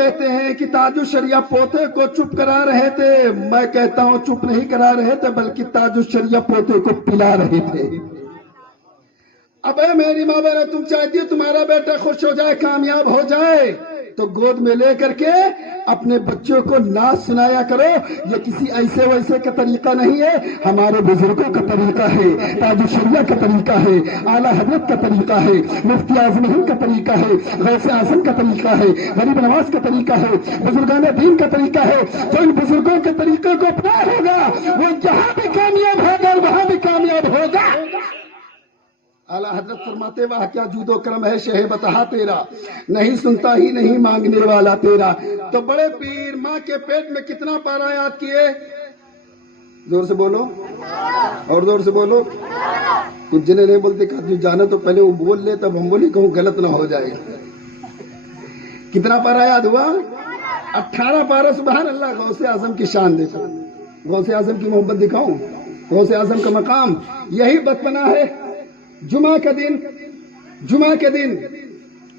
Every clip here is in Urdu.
کہتے ہیں کہ تاج الشریعہ پوتے کو چپ کرا رہے تھے، میں کہتا ہوں چپ نہیں کرا رہے تھے بلکہ تاج الشریعہ پوتے کو پلا رہے تھے۔ اب اے میری ماں بہن، تم چاہتی ہو تمہارا بیٹا خوش ہو جائے، کامیاب ہو جائے، تو گود میں لے کر کے اپنے بچوں کو نعت سنایا کرو۔ یہ کسی ایسے ویسے کا طریقہ نہیں ہے، ہمارے بزرگوں کا طریقہ ہے، تاج الشریعہ کا طریقہ ہے، اعلیٰ حضرت کا طریقہ ہے، مفتی اعظم ہند کا طریقہ ہے، غوث اعظم کا طریقہ ہے، غریب نواز کا طریقہ ہے، بزرگان دین کا طریقہ ہے۔ جو ان بزرگوں کے طریقے کو اپنا ہوگا وہ یہاں بھی کامیاب ہوگا اور وہاں بھی کامیاب ہوگا۔ اعلیٰ حضرت فرماتے واہ کیا جود و کرم ہے شہ بتہا تیرا، نہیں سنتا ہی نہیں مانگنے والا تیرا۔ تو بڑے پیر ماں کے پیٹ میں کتنا پارا یاد کیے؟ زور سے بولو اور زور سے بولو۔ کچھ جنہیں نہیں بولتے کہ جو جانا تو پہلے وہ بول لے تب ہم بولے کہوں غلط نہ ہو جائے۔ کتنا پارا یاد ہوا؟ 18 پارا۔ سبحان اللہ۔ غوث اعظم کی شان دیکھو، غوث اعظم کی محبت دکھاؤں، غوث اعظم کا مقام یہی بچپنا ہے۔ جمعہ کے دن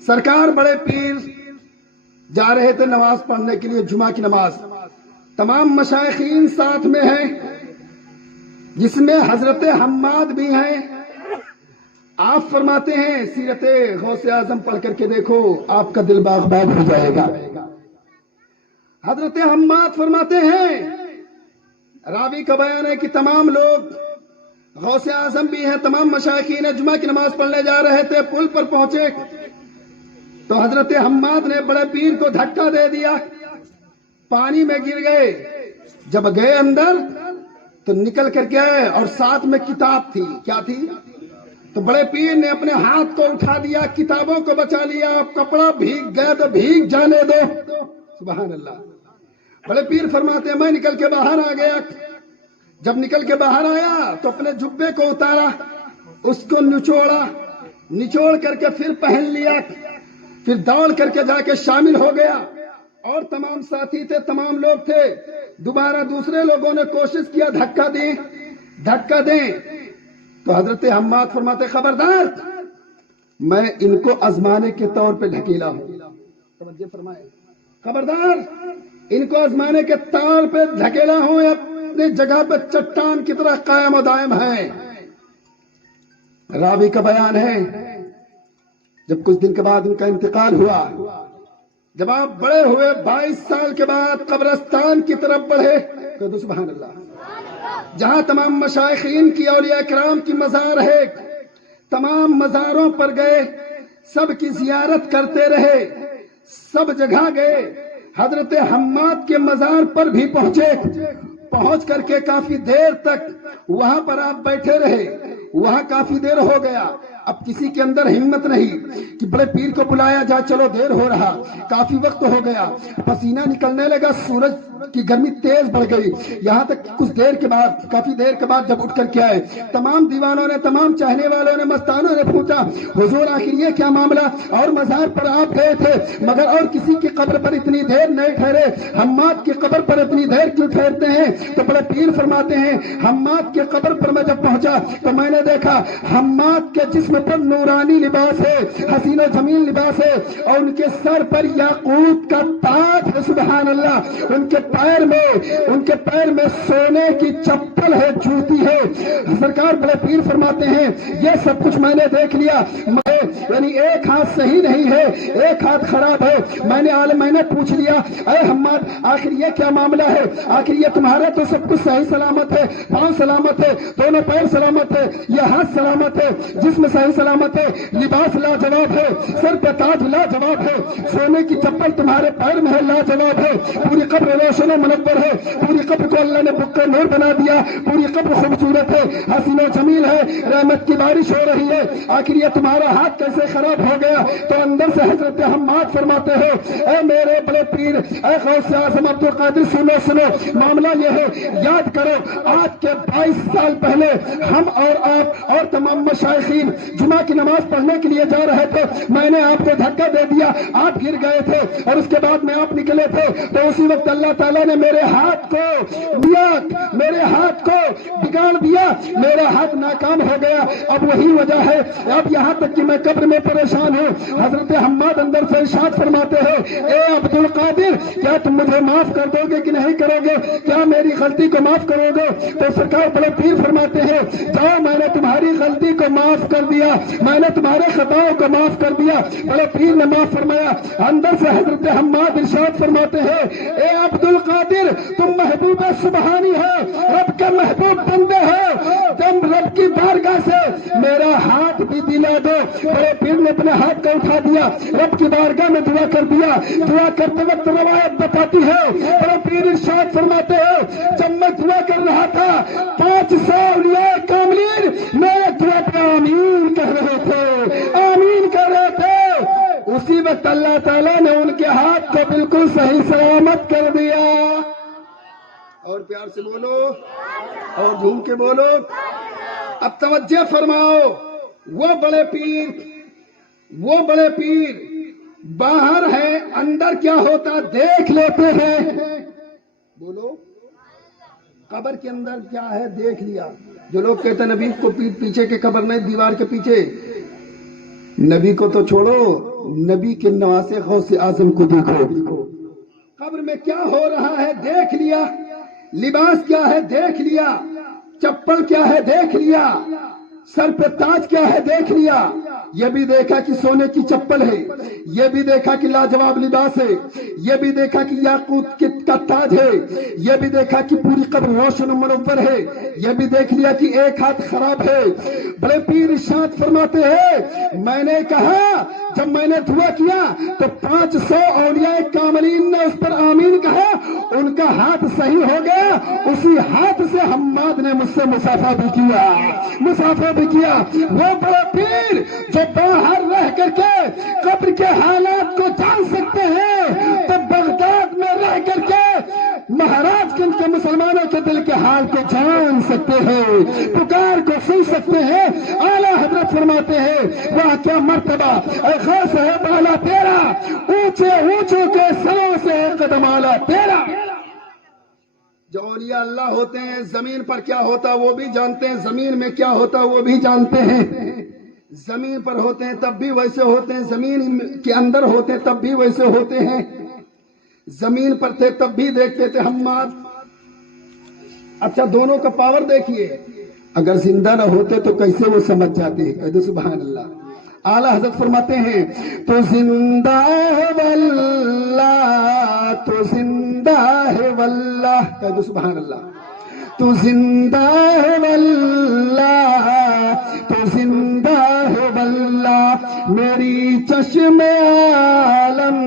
سرکار بڑے پیر جا رہے تھے نماز پڑھنے کے لیے، جمعہ کی نماز۔ تمام مشائخین ساتھ میں ہیں، جس میں حضرت حماد بھی ہیں۔ آپ فرماتے ہیں سیرت غوث اعظم پڑھ کر کے دیکھو، آپ کا دل باغ باغ ہو جائے گا۔ حضرت حماد فرماتے ہیں، راوی کا بیان ہے کہ تمام لوگ، غوث اعظم بھی ہیں، تمام مشائخین جمعہ کی نماز پڑھنے جا رہے تھے، پل پر پہنچے تو حضرت حماد نے بڑے پیر کو دھکا دے دیا، پانی میں گر گئے۔ جب گئے اندر تو نکل کر کے آئے اور ساتھ میں کتاب تھی۔ کیا تھی؟ تو بڑے پیر نے اپنے ہاتھ کو اٹھا دیا، کتابوں کو بچا لیا۔ اب کپڑا بھیگ گئے تو بھیگ جانے دو۔ سبحان اللہ۔ بڑے پیر فرماتے ہیں میں نکل کے باہر آ گیا۔ جب نکل کے باہر آیا تو اپنے جبے کو اتارا، اس کو نچوڑ کر کے پھر پہن لیا، پھر دوڑ کر کے جا کے شامل ہو گیا۔ اور تمام ساتھی تھے، تمام لوگ تھے۔ دوبارہ دوسرے لوگوں نے کوشش کیا دھکا دیں تو حضرت حماد فرماتے خبردار، میں ان کو آزمانے کے طور پہ ڈھکیلا ہوں۔ توجہ فرمائے، خبردار ان کو آزمانے کے طور پہ ڈھکیلا ہوں، اپنے جگہ پہ چٹان کی طرح قائم و دائم ہے۔ راوی کا بیان ہے جب کچھ دن کے بعد ان کا انتقال ہوا، جب آپ بڑے ہوئے 22 سال کے بعد قبرستان کی طرف بڑھے تو سبحان اللہ، جہاں تمام مشائخین کی، اولیاء کرام کی مزار ہے، تمام مزاروں پر گئے، سب کی زیارت کرتے رہے، سب جگہ گئے۔ حضرت حماد کے مزار پر بھی پہنچ کر کے کافی دیر تک وہاں پر آپ بیٹھے رہے۔ وہاں کافی دیر ہو گیا، اب کسی کے اندر ہمت نہیں کہ بڑے پیر کو بلایا جائے، چلو دیر ہو رہا، کافی وقت ہو گیا، پسینہ نکلنے لگا، سورج کی گرمی تیز بڑھ گئی۔ یہاں تک کچھ دیر کے بعد، کافی دیر کے بعد جب اٹھ کر کے آئے، تمام دیوانوں نے، تمام چاہنے والوں نے، مستانوں نے پوچھا حضور آخر یہ کیا معاملہ؟ اور مزار پر آپ گئے تھے مگر اور کسی کی قبر پر اتنی دیر نہیں ٹھہرے، حماد کی قبر پر اتنی دیر کیوں ٹھہرتے ہیں؟ تو بڑے پیر فرماتے ہیں حماد کی قبر پر میں جب پہنچا تو میں نے دیکھا حماد کے جسم پر نورانی لباس ہے، حسین و جمیل لباس ہے، اور ان کے سر پر یاقوت کا تاج ہے۔ سبحان اللہ۔ ان کے پیر میں سونے کی چپل ہے، جوتی ہے۔ سرکار بڑے پیر فرماتے ہیں یہ سب کچھ میں نے دیکھ لیا، یعنی ایک ہاتھ صحیح نہیں ہے، ایک ہاتھ خراب ہے۔ میں نے پوچھ لیا اے حماد آخر یہ کیا معاملہ ہے؟ آخر یہ تمہارا تو سب کچھ صحیح سلامت ہے، پاؤں سلامت ہے، دونوں پیر سلامت ہے، یہ ہاتھ سلامت ہے، جسم صحیح سلامت ہے، لباس لاجواب ہے، سر پہ تاج لاجواب ہے، سونے کی چپل تمہارے پیر میں ہے، لاجواب ہے، پوری قبر روشن و منور ہے، پوری قبر کو اللہ نے بک نور بنا دیا، پوری قبر خوبصورت ہے، حسین و جمیل ہے، رحمت کی بارش ہو رہی ہے، آخر یہ تمہارا ہاتھ کیسے خراب ہو گیا؟ تو اندر سے حضرت حماد فرماتے ہیں اے میرے بڑے پیر، اے غوث اعظم عبد القادر، سنو معاملہ یہ ہے، یاد کرو آج کے 22 سال پہلے ہم اور آپ اور تمام مشائخین جمعہ کی نماز پڑھنے کے لیے جا رہے تھے، میں نے آپ کو دھکا دے دیا، آپ گر گئے تھے، اور اس کے بعد میں آپ نکلے تھے، تو اسی وقت اللہ تعالیٰ تعالیٰ نے میرے ہاتھ کو بگاڑ دیا, میرا ہاتھ ناکام ہو گیا. اب وہی وجہ ہے, اب یہاں تک کہ میں قبر میں پریشان ہوں. حضرت حماد اندر سے ارشاد فرماتے ہیں, اے عبد القادر, کیا تم مجھے معاف کر دو گے کہ نہیں کرو گے؟ کیا میری غلطی کو معاف کرو گے؟ تو سرکار بڑے پیر فرماتے ہیں, جاؤ, میں نے تمہاری غلطی کو معاف کر دیا, میں نے تمہارے خطاؤں کو معاف کر دیا. بڑے پیر نے معاف فرمایا. اندر سے حضرت حماد ارشاد فرماتے ہیں, اے عبد القادر, تم محبوب سبحانی ہے, رب کا محبوب بندے ہو, جب رب کی بارگاہ سے میرا ہاتھ بھی دلا دو. بڑے پیر نے اپنے ہاتھ کو اٹھا دیا, رب کی بارگاہ میں دعا کر دیا. دعا کرتے وقت روایت بتاتی ہے, بڑے پیر ارشاد فرماتے ہیں, جب میں دعا کر رہا تھا 500 اولیاء کاملین میرے دعا پہ آمین کہہ رہے تھے, آمین کہہ رہے تھے. اسی وقت اللہ تعالیٰ نے ان کے ہاتھ کو بالکل صحیح سلامت کر دیا. اور پیار سے بولو اور جھوم کے بولو. اب توجہ فرماؤ, وہ بڑے پیر باہر ہے, اندر کیا ہوتا دیکھ لیتے ہیں. بولو, قبر کے اندر کیا ہے دیکھ لیا. جو لوگ کہتے ہیں نبی کو پیچھے کے قبر نہیں, دیوار کے پیچھے, نبی کو تو چھوڑو, نبی کے نواسے غوث اعظم کو دیکھو. قبر میں کیا ہو رہا ہے دیکھ لیا, لباس کیا ہے دیکھ لیا, چپل کیا ہے دیکھ لیا, سر پہ تاج کیا ہے دیکھ لیا. یہ بھی دیکھا کہ سونے کی چپل ہے, یہ بھی دیکھا کہ لاجواب لباس ہے, یہ بھی دیکھا کہ یاقوت کا تاج ہے, یہ بھی دیکھا کہ پوری قبر روشن و منور ہے, یہ بھی دیکھ لیا کہ ایک ہاتھ خراب ہے. بڑے پیر ارشاد فرماتے ہیں, میں نے کہا, جب میں نے دعا کیا تو 500 اولیاء کاملین نے اس پر آمین کہا, ان کا ہاتھ صحیح ہو گیا. اسی ہاتھ سے حماد نے مجھ سے مسافہ بھی کیا. وہ بڑے پیر جو باہر رہ کر کے قبر کے حالات کو جان سکتے ہیں, تو بغداد میں رہ کر کے مہاراج گنج کے مسلمانوں کے دل کے حال کو جان سکتے ہیں, پکار کو سن سکتے ہیں. اعلیٰ حضرت فرماتے ہیں, وہاں کیا مرتبہ اے خاص ہے بالا تیرا, اونچوں کے سروں سے قدم اعلیٰ تیرا. جو اولیاء اللہ ہوتے ہیں زمین پر کیا ہوتا وہ بھی جانتے ہیں, زمین میں کیا ہوتا وہ بھی جانتے ہیں. زمین پر ہوتے ہیں تب بھی ویسے ہوتے ہیں, زمین کے اندر ہوتے ہیں تب بھی ویسے ہوتے ہیں. زمین پر تھے تب بھی دیکھتے تھے حماد. اچھا, دونوں کا پاور دیکھیے, اگر زندہ نہ ہوتے تو کیسے وہ سمجھ جاتے. کہہ دو سبحان اللہ. اعلیٰ حضرت فرماتے ہیں, تو زندہ ہے واللہ, تو زندہ ہے واللہ. کہہ دو سبحان اللہ. تو زندہ ہے واللہ, تو زندہ ہے واللہ, میری چشم عالم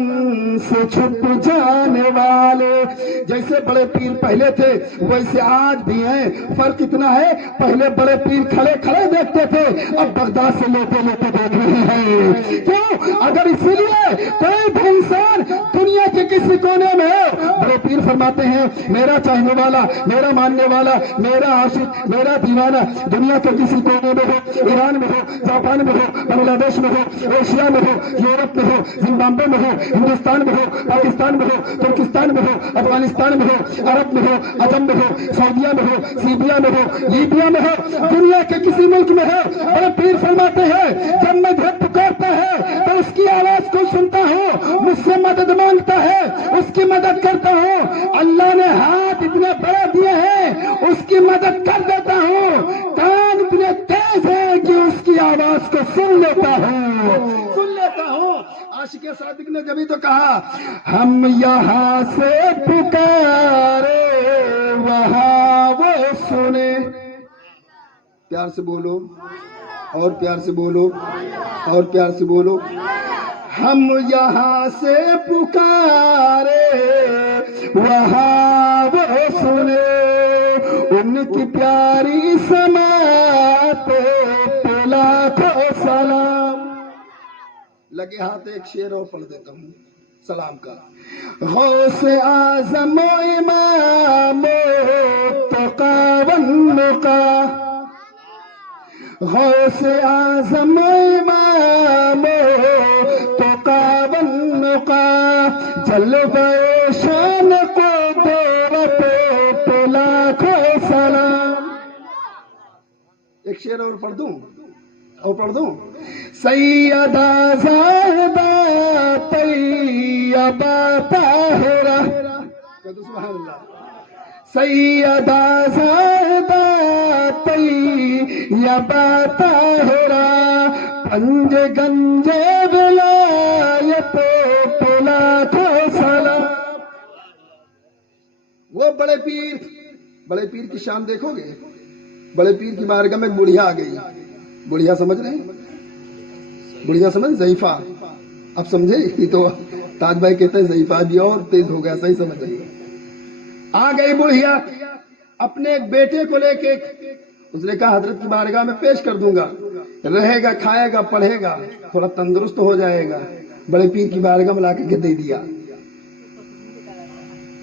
سے چھپ جانے والے. جیسے بڑے پیر پہلے تھے ویسے آج بھی ہیں. فرق اتنا ہے, پہلے بڑے پیر کھڑے کھڑے دیکھتے تھے, اب بغداد سے لیتے لیتے دیکھ رہے ہیں. کیوں؟ اگر اسی لیے کوئی بھی انسان دنیا کے کسی کونے میں ہو, بڑے پیر فرماتے ہیں, میرا چاہنے والا, میرا ماننے والا, میرا عاشق, میرا دیوانہ دنیا کے کسی کونے میں ہو, ایران میں ہو, جاپان میں ہو, بنگلہ دیش میں ہو, ایشیا میں ہو, یورپ میں ہو, زمبابوے میں ہو, ہندوستان میں ہو, پاکستان میں ہو, ترکستان میں ہو, افغانستان میں ہو, عرب میں ہو, عجم میں ہو, سعودیہ میں ہو, سیریا میں ہو, لیبیا میں ہو, دنیا کے کسی ملک میں ہو, بڑے پیر فرماتے ہیں, جب میں جب پکارتا ہے تو اس کی آواز کو سنتا ہوں, مجھ سے مدد مانگتا ہے, اس کی مدد کرتا ہوں. اللہ نے ہاتھ اتنے بڑے دیے ہیں, اس کی مدد کر دیتا ہوں. کان اتنے تیز ہے کہ اس کی آواز کو سن لیتا ہوں. عاشق صادق نے جبھی تو کہا, ہم یہاں سے پکارے وہاں وہ سنے. پیار سے بولو اور پیار سے بولو اور پیار سے بولو. ہم یہاں سے پکارے وہاں وہ سنے, ان کی پیاری سماعت پہ لاکھوں سلام. لگے ہاتھ ایک شعر اور پڑھ دیتا ہوں سلام کا. غوث اعظم و امام تقاون کا, غوث اعظم و امام تقاون کا, جلوہ شان کو ایک شعر اور پڑھ دوں سیدہ زاہدہ طیبہ طاہرہ، سبحان اللہ، سیدہ زاہدہ طیبہ طاہرہ، پنج گنج ولایت پلا کو سلام۔ وہ بڑے پیر کی شان دیکھو گے، بڑے پیر کی بارگاہ میں بڑھیا آ گئی، بڑھیا سمجھ رہے ہیں، بڑھیا سمجھ، ضعیفہ، اب سمجھے؟ یہ تو تاج بھائی کہتے ہیں ضعیفہ بھی اور تیز ہو گیا، صحیح سمجھ رہے ہیں۔ آ گئی بڑھیا اپنے ایک بیٹے کو لے کے، اس نے کہا حضرت کی بارگاہ میں پیش کر دوں گا، رہے گا، کھائے گا، پڑھے گا، تھوڑا تندرست ہو جائے گا۔ بڑے پیر کی بارگاہ میں لا کے دے دیا۔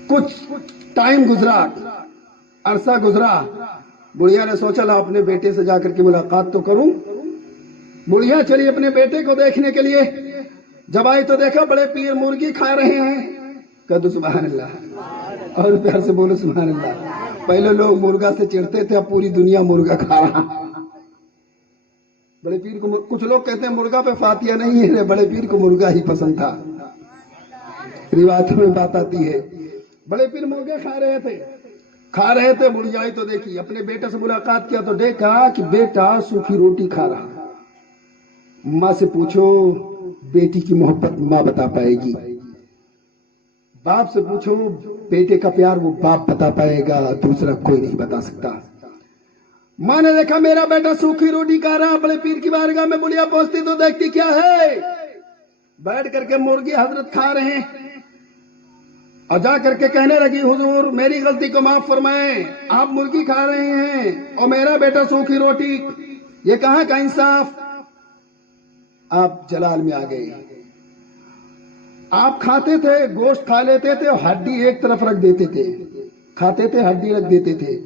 کچھ ٹائم گزرا، عرصہ گزرا، بڑھیا نے سوچا لا اپنے بیٹے سے جا کر کے ملاقات تو کروں۔ بڑھیا چلی اپنے بیٹے کو دیکھنے کے لیے، جب آئی تو دیکھا بڑے پیر مرغی کھا رہے ہیں۔ کہہ دو سبحان اللہ، اور پیار سے بولو سبحان اللہ۔ پہلے لوگ مرغا سے چڑھتے تھے، اب پوری دنیا مرغا کھا رہا۔ بڑے پیر کو کچھ لوگ کہتے ہیں مرغا پہ فاتحہ نہیں ہے، بڑے پیر کو مرغا ہی پسند تھا۔ روایتوں میں بات آتی ہے بڑے پیر مرغے کھا رہے تھے، بڑھیا آئی تو دیکھی، اپنے بیٹے سے ملاقات کیا تو دیکھا کہ بیٹا سوکھی روٹی کھا رہا۔ ماں سے پوچھو بیٹی کی محبت ماں بتا پائے گی، باپ سے پوچھو بیٹے کا پیار وہ باپ بتا پائے گا، دوسرا کوئی نہیں بتا سکتا۔ ماں نے دیکھا میرا بیٹا سوکھی روٹی کھا رہا، بڑے پیر کی بارگاہ میں بڑھیا پہنچتی تو دیکھتی کیا ہے، بیٹھ کر کے مرغی حضرت کھا رہے ہیں، اور جا کر کے کہنے لگی حضور میری غلطی کو معاف فرمائیں، آپ مرغی کھا رہے ہیں اور میرا بیٹا سوکھی روٹی، یہ کہاں کا انصاف۔ آپ جلال میں آ گئے، آپ کھاتے تھے، گوشت کھا لیتے تھے اور ہڈی ایک طرف رکھ دیتے تھے، کھاتے تھے ہڈی رکھ دیتے تھے۔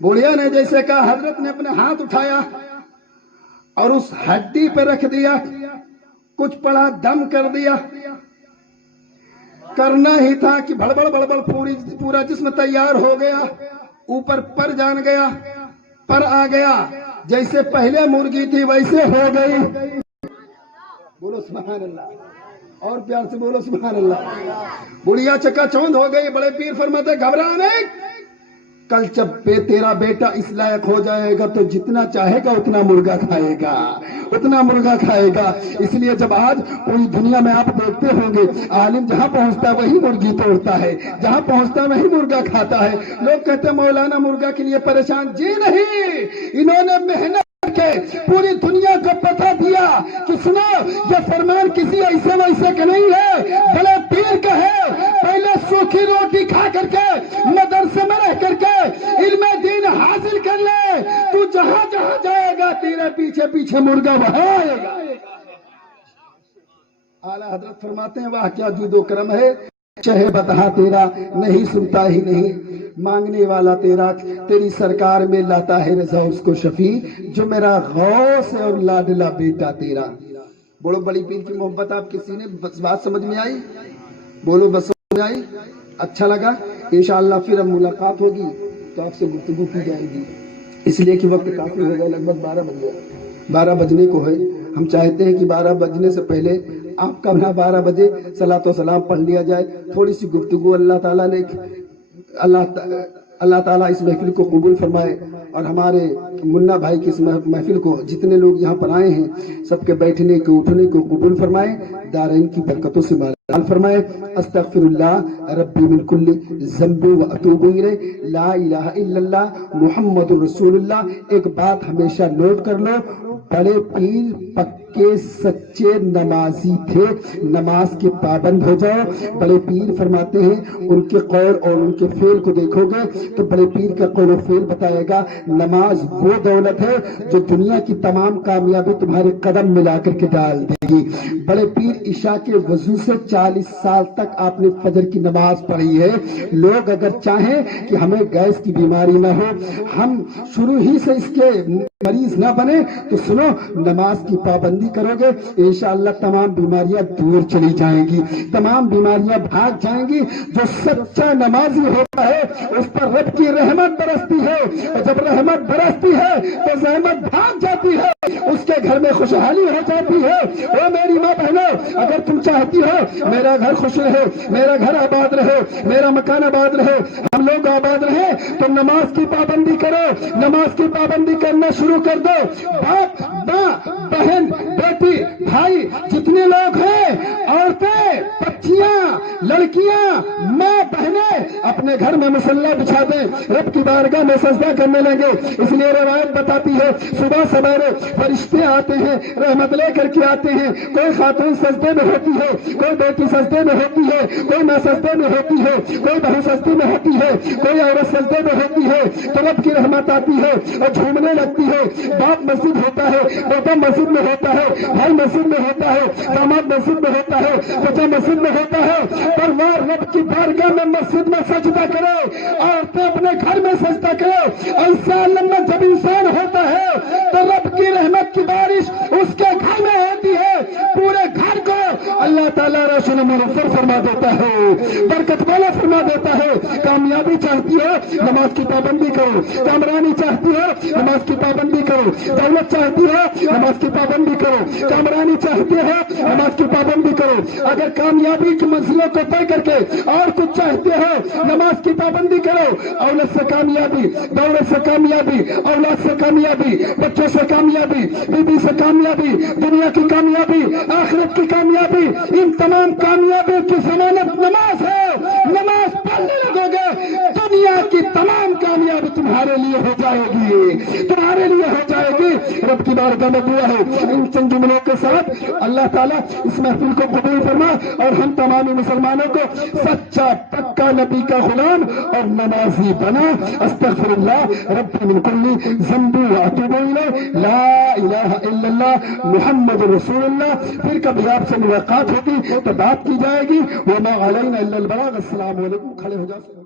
بڑھیا نے جیسے کہا، حضرت نے اپنے ہاتھ اٹھایا اور اس ہڈی پہ رکھ دیا، کچھ پڑا دم کر دیا، کرنا ہی تھا کہ بڑبڑ بڑبڑ پورا جسم تیار ہو گیا، اوپر پر جان گیا، پر آ گیا، جیسے پہلے مرغی تھی ویسے ہو گئی۔ بولو سبحان اللہ، اور پیار سے بولو سبحان اللہ۔ بڑھیا چکا چوند ہو گئی۔ بڑے پیر فرماتے گھبرا نہیں، کل جب تیرا بیٹا اس لائق ہو جائے گا تو جتنا چاہے گا اتنا مرغا کھائے گا، اتنا مرغا کھائے گا۔ اس لیے جب آج پوری دنیا میں آپ دیکھتے ہوں گے، عالم جہاں پہنچتا ہے وہی مرغی توڑتا ہے، جہاں پہنچتا ہے وہی مرغا کھاتا ہے۔ لوگ کہتے ہیں مولانا مرغا کے لیے پریشان، جی نہیں، انہوں نے محنت کے پوری دنیا کو پتہ دیا کہ سنو یہ فرمان کسی ایسے ویسے کا نہیں ہے، بڑے پیر کا ہے۔ پہلے سوکھی روٹی کھا کر کے مدرسے میں رہ کر کے علم دین حاصل کر لے، تو جہاں جہاں جائے گا تیرے پیچھے پیچھے مرغا وہاں آئے گا۔ اعلیٰ حضرت فرماتے ہیں واہ کیا جود و کرم ہے، چہے بتہا تیرا نہیں سنتا ہی نہیں، مانگنے والا تیرا تیری سرکار میں لاتا ہے رضا اس کو شفیع، جو میرا غوث ہے اور لاڈلا بیٹا تیرا۔ بولو بڑی پیر کی محبت آپ کسی نے بات سمجھ میں آئی؟ بولو بس سمجھ آئی؟ اچھا لگا؟ انشاءاللہ پھر اب ملاقات ہوگی تو آپ سے گفتگو کی جائے گی، اس لیے کہ وقت کافی ہو گیا، لگ بھگ 12 بجنے کو ہے۔ ہم چاہتے ہیں کہ 12 بجنے سے پہلے آپ کا 12 بجے صلاۃ و سلام پڑھ لیا جائے، تھوڑی سی گفتگو اللہ تعالیٰ اس محفل کو قبول فرمائے، اور ہمارے منا بھائی کی اس محفل کو جتنے لوگ یہاں پر آئے ہیں سب کے بیٹھنے کو اٹھنے کو قبول فرمائے، دارین کی برکتوں سے مالامال فرمائے۔ استغفر اللہ ربی من کل ذنب و اتوب الیہ، لا الہ الا اللہ محمد رسول اللہ۔ ایک بات ہمیشہ نوٹ کر لو، بڑے پیر پکے سچے نمازی تھے، نماز کے پابند ہو جاؤ۔ بڑے پیر فرماتے ہیں ان کے قول اور ان کے فعل کو دیکھو گے تو بڑے پیر کا قول و فعل بتائے گا، نماز وہ دولت ہے جو دنیا کی تمام کامیابی تمہارے قدم ملا کر کے ڈال دے گی۔ بڑے پیر عشاء کے وضو سے 40 سال تک آپ نے فجر کی نماز پڑھی ہے۔ لوگ اگر چاہیں کہ ہمیں گیس کی بیماری نہ ہو، ہم شروع ہی سے اس کے مریض نہ بنے، تو سنو نماز کی پابندی پابندی کرو گے انشاءاللہ تمام بیماریاں دور چلی جائیں گی، تمام بیماریاں بھاگ جائیں گی۔ جو سچا نمازی ہوتا ہے اس پر رب کی رحمت برستی ہے، اور جب رحمت برستی ہے تو زحمت بھاگ جاتی ہے، اس کے گھر میں خوشحالی ہو جاتی ہے۔ وہ میری ماں بہنوں، اگر تم چاہتی ہو میرا گھر خوش رہے، میرا گھر آباد رہے، میرا مکان آباد رہے، ہم لوگ آباد رہے، تو نماز کی پابندی کرو، نماز کی پابندی کرنا شروع کر دو۔ باپ، ماں، بہن، بیٹی، بھائی، جتنے لوگ ہیں، عورتیں، بچیاں، لڑکیاں، ماں بہنیں اپنے گھر میں مصلی بچھا دیں، رب کی بارگاہ میں سجدہ کرنے لگے۔ اس لیے روایت بتاتی ہے صبح سویرے فرشتے آتے ہیں، رحمت لے کر کے آتے ہیں۔ کوئی خاتون سجدے میں ہوتی ہے، کوئی بیٹی سجدے میں ہوتی ہے، کوئی ماں سجدے میں ہوتی ہے، کوئی بہن سجدے میں ہوتی ہے، کوئی عورت سجدے میں ہوتی ہے، تو رب کی رحمت آتی ہے اور جھومنے لگتی ہے۔ باپ مسجد ہوتا ہے، بیٹا مسجد میں ہوتا ہے، بھائی مسجد میں ہوتا ہے، داماد مسجد میں ہوتا ہے، بچہ مسجد میں ہوتا ہے، پروار رب کی بارگاہ میں مسجد میں سجدہ کرے، عورتیں اپنے گھر میں سجدہ کرے۔ ایسا لمبا جب انسان ہوتا ہے تو رب کی رحمت کی بارش اس کے گھر میں ہوتی ہے، پورے گھر کو اللہ تعالیٰ روشن منور فرما دیتا ہے، برکت والا فرما دیتا ہے۔ کامیابی چاہتی ہو نماز کی پابندی کرو، کامرانی چاہتی ہو نماز کی پابندی کرو، دولت چاہتی ہو نماز کی پابندی کرو، کامرانی چاہتی ہو نماز کی پابندی کرو۔ اگر کامیابی کی منزلوں کو طے کر کے اور کچھ چاہتے ہو نماز کی پابندی کرو۔ اولاد سے کامیابی، دولت سے کامیابی، اولاد سے کامیابی، بچوں سے کامیابی، بیوی سے کامیابی، دنیا کی کامیابی، آخرت کی کامیابی، ان تمام کامیابی کی ضمانت نماز ہے۔ نماز پڑھنے لگو گے دنیا کی تمام کامیابی تمہارے لیے ہو جائے گی، تمہارے لیے ہو جائے گی۔ رب کی بارگاہ میں دعا ہے ان چند جملوں کے ساتھ اللہ تعالیٰ اس محفل کو قبول فرما اور ہم تمام مسلمانوں کو سچا پکا نبی کا غلام اور نمازی بنا۔ استغفر اللہ رب من کل ذنب واتوب الیہ، لا الہ الا اللہ محمد رسول اللہ۔ پھر کبھی آپ سے ملاقات ہوگی تو بات کی جائے گی۔ وما علینا الا البلاغ۔ السلام علیکم، کھڑے ہو جاؤ۔